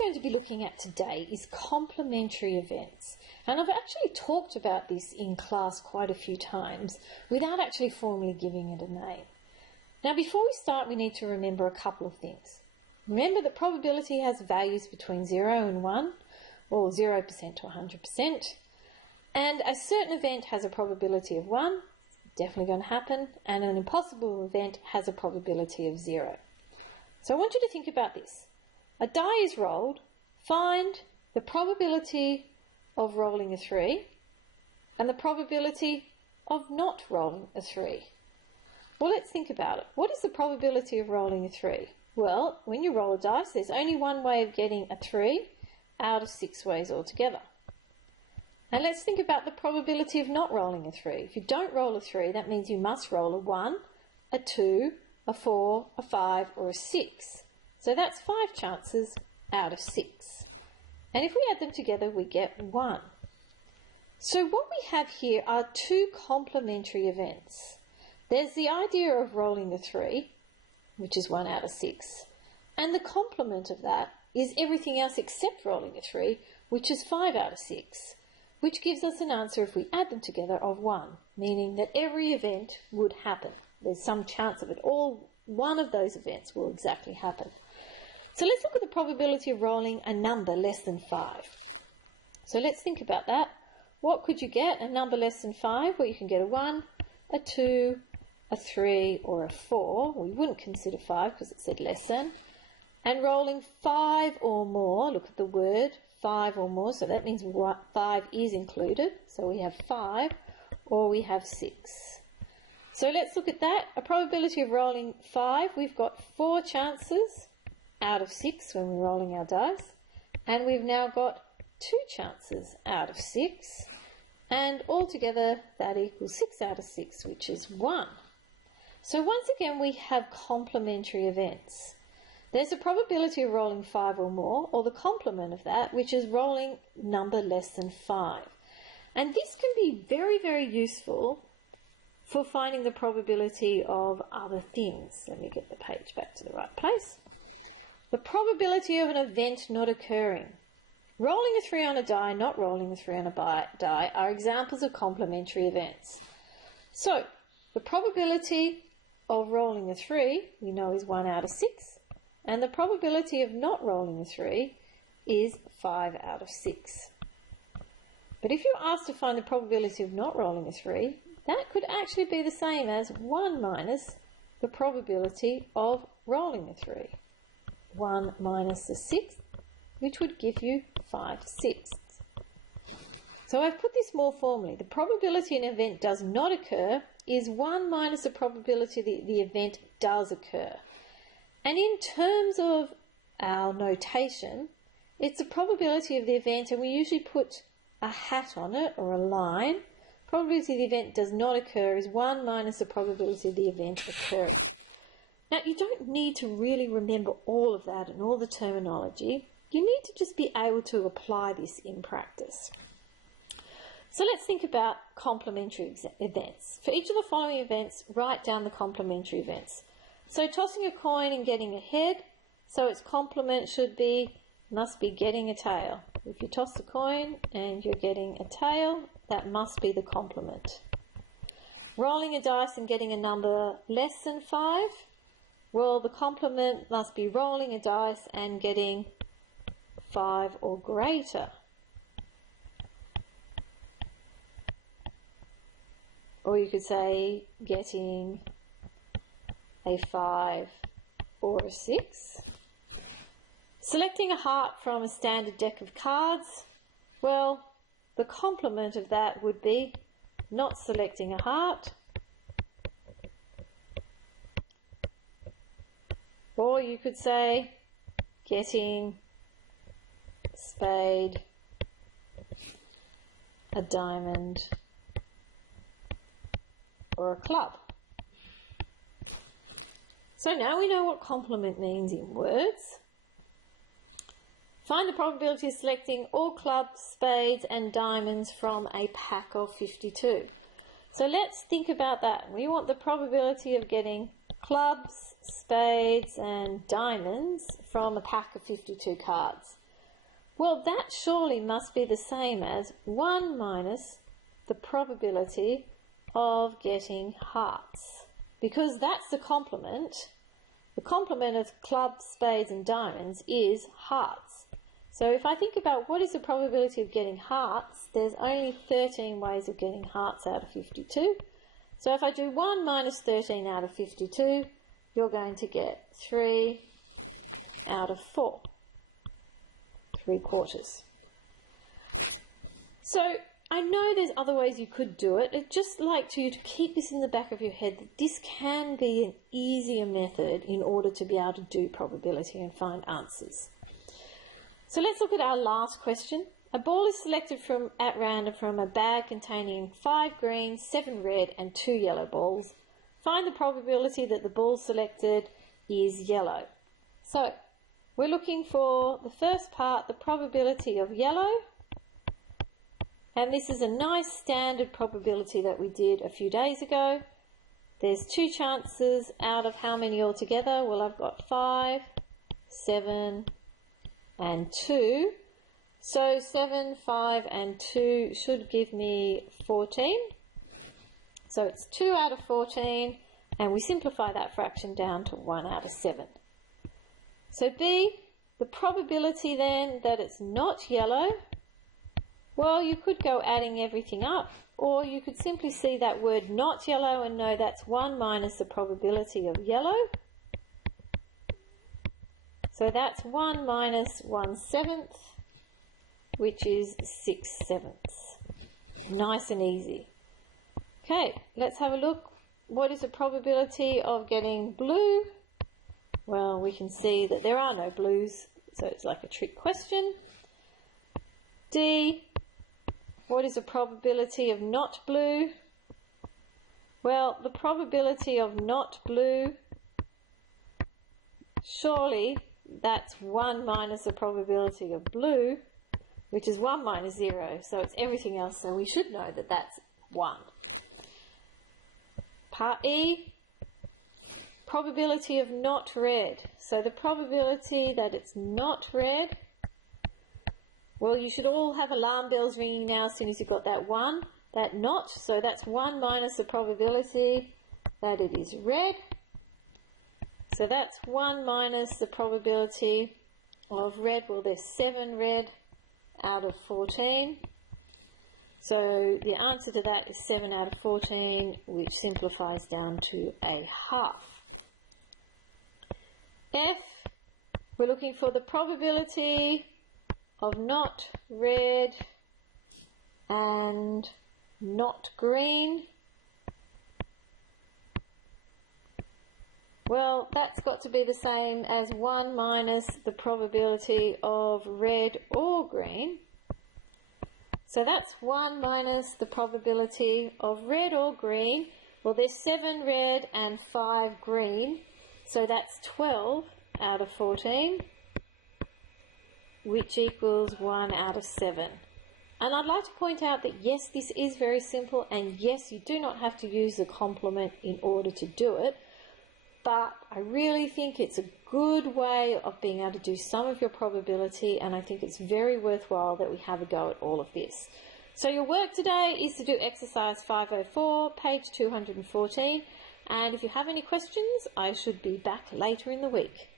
going to be looking at today is complementary events. And I've actually talked about this in class quite a few times without actually formally giving it a name. Now, before we start, we need to remember a couple of things. Remember that probability has values between 0 and 1, or 0% to 100%. And a certain event has a probability of 1, definitely going to happen, and an impossible event has a probability of 0. So I want you to think about this. A die is rolled, find the probability of rolling a 3 and the probability of not rolling a 3. Well, let's think about it. What is the probability of rolling a 3? Well, when you roll a dice, there's only one way of getting a 3 out of 6 ways altogether. And let's think about the probability of not rolling a 3. If you don't roll a 3, that means you must roll a 1, a 2, a 4, a 5, or a 6. So that's 5 chances out of 6. And if we add them together, we get 1. So what we have here are two complementary events. There's the idea of rolling a 3, which is 1 out of 6. And the complement of that is everything else except rolling a 3, which is 5 out of 6, which gives us an answer if we add them together of 1, meaning that every event would happen. There's some chance of it. All one of those events will exactly happen. So let's look at the probability of rolling a number less than 5. So let's think about that. What could you get? A number less than 5? Well, you can get a 1, a 2, a 3, or a 4. We wouldn't consider 5 because it said less than. And rolling 5 or more, look at the word 5 or more, so that means 5 is included. So we have 5 or we have 6. So let's look at that. A probability of rolling 5, we've got 4 chances out of 6 when we're rolling our dice. And we've now got 2 chances out of 6. And altogether that equals 6 out of 6, which is 1. So once again we have complementary events. There's a probability of rolling 5 or more, or the complement of that, which is rolling number less than 5. And this can be very, very useful for finding the probability of other things. Let me get the page back to the right place. The probability of an event not occurring. Rolling a 3 on a die, not rolling a 3 on a die are examples of complementary events. So, the probability of rolling a 3, we know, is 1 out of 6. And the probability of not rolling a 3 is 5 out of 6. But if you're asked to find the probability of not rolling a 3, that could actually be the same as 1 minus the probability of rolling a 3. 1 minus the 6th, which would give you 5/6. So I've put this more formally. The probability an event does not occur is 1 minus the probability the event does occur. And in terms of our notation, it's the probability of the event, and we usually put a hat on it or a line. Probability the event does not occur is 1 minus the probability of the event occurring. Now, you don't need to really remember all of that and all the terminology. You need to just be able to apply this in practice. So let's think about complementary events. For each of the following events, write down the complementary events. So tossing a coin and getting a head, so its complement must be getting a tail. If you toss the coin and you're getting a tail, that must be the complement. Rolling a dice and getting a number less than 5, well, the complement must be rolling a dice and getting 5 or greater. Or you could say getting a 5 or a 6. Selecting a heart from a standard deck of cards, well, the complement of that would be not selecting a heart, or you could say getting a spade, a diamond, or a club. So now we know what complement means in words. Find the probability of selecting all clubs, spades and diamonds from a pack of 52. So let's think about that. We want the probability of getting clubs, spades and diamonds from a pack of 52 cards. Well, that surely must be the same as 1 minus the probability of getting hearts, because that's the complement. The complement of clubs, spades and diamonds is hearts. So if I think about what is the probability of getting hearts, there's only 13 ways of getting hearts out of 52. So if I do 1 minus 13 out of 52, you're going to get 3 out of 4, 3/4. So I know there's other ways you could do it. I'd just like you to keep this in the back of your head that this can be an easier method in order to be able to do probability and find answers. So let's look at our last question. A ball is selected at random from a bag containing 5 green, 7 red and 2 yellow balls. Find the probability that the ball selected is yellow. So we're looking for the first part, the probability of yellow. And this is a nice standard probability that we did a few days ago. There's 2 chances out of how many altogether? Well, I've got 5, 7 and 2. So 7, 5 and 2 should give me 14. So it's 2 out of 14, and we simplify that fraction down to 1 out of 7. So B, the probability then that it's not yellow, well, you could go adding everything up, or you could simply see that word not yellow and know that's 1 minus the probability of yellow. So that's 1 minus 1/7, which is 6/7. Nice and easy. Okay, let's have a look. What is the probability of getting blue? Well, we can see that there are no blues, so it's like a trick question. D, what is the probability of not blue? Well, the probability of not blue, surely that's 1 minus the probability of blue, which is 1 minus 0, so it's everything else, so we should know that that's 1. Part E, probability of not red. So the probability that it's not red, well, you should all have alarm bells ringing now as soon as you've got that 1, that not, so that's 1 minus the probability that it is red. So that's 1 minus the probability of red. Well, there's 7 red out of 14. So the answer to that is 7 out of 14, which simplifies down to a half. F, we're looking for the probability of not red and not green. Well, that's got to be the same as 1 minus the probability of red or green. So that's 1 minus the probability of red or green. Well, there's 7 red and 5 green, so that's 12 out of 14, which equals 1 out of 7. And I'd like to point out that yes, this is very simple, and yes, you do not have to use the complement in order to do it, but I really think it's a good way of being able to do some of your probability, and I think it's very worthwhile that we have a go at all of this. So your work today is to do exercise 504, page 214, and if you have any questions, I should be back later in the week.